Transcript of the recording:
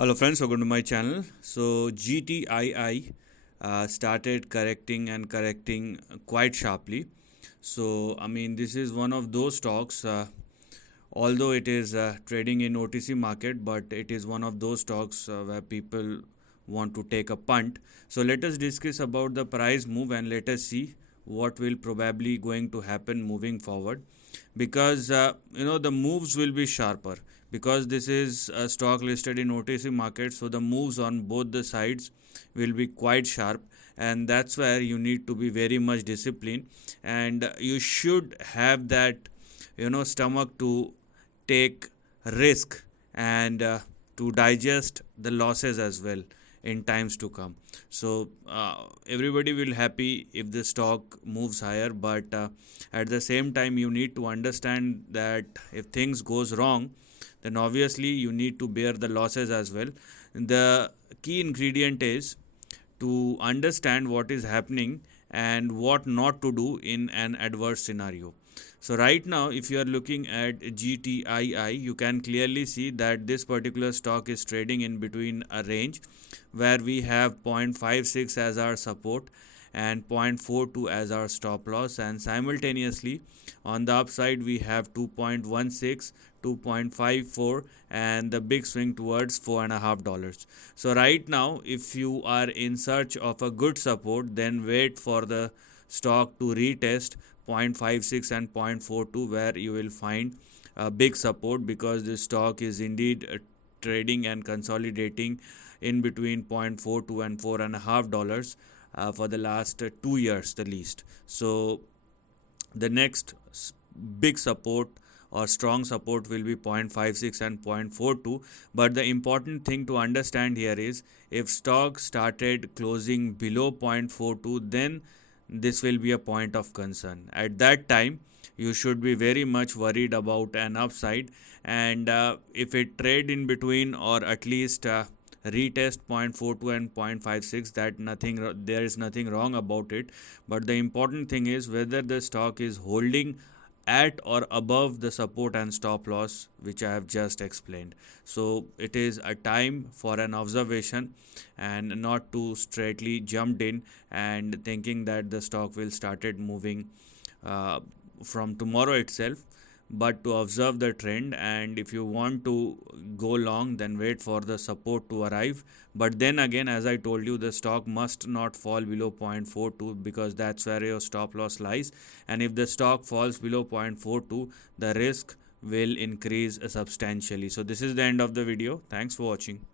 Hello friends, welcome to my channel. So Gtii started correcting quite sharply. So I mean this is one of those stocks, although it is trading in OTC market, but it is one of those stocks where people want to take a punt. So let us discuss about the price move and let us see what will probably going to happen moving forward, because the moves will be sharper because this is a stock listed in OTC market, so the moves on both the sides will be quite sharp, and that's where you need to be very much disciplined, and you should have that stomach to take risk and to digest the losses as well in times to come. So everybody will happy if the stock moves higher, but at the same time you need to understand that if things goes wrong, then obviously you need to bear the losses as well. The key ingredient is to understand what is happening and what not to do in an adverse scenario. So right now, if you are looking at GTII, you can clearly see that this particular stock is trading in between a range where we have 0.56 as our support and 0.42 as our stop loss, and simultaneously on the upside we have 2.16, 2.54, and the big swing towards $4.5. So right now, if you are in search of a good support, then wait for the stock to retest 0.56 and 0.42, where you will find a big support, because this stock is indeed trading and consolidating in between 0.42 and $4.5 for the last 2 years the least. So the next big support or strong support will be 0.56 and 0.42. But the important thing to understand here is, if stock started closing below 0.42, then this will be a point of concern. At that time you should be very much worried about an upside, and if it trade in between or at least retest 0.42 and 0.56, that there is nothing wrong about it. But the important thing is whether the stock is holding at or above the support and stop loss which I have just explained. So it is a time for an observation and not to straightly jumped in and thinking that the stock will started moving from tomorrow itself, but to observe the trend. And if you want to go long, then wait for the support to arrive. But then again, as I told you, the stock must not fall below 0.42, because that's where your stop loss lies, and if the stock falls below 0.42, the risk will increase substantially. So this is the end of the video. Thanks for watching.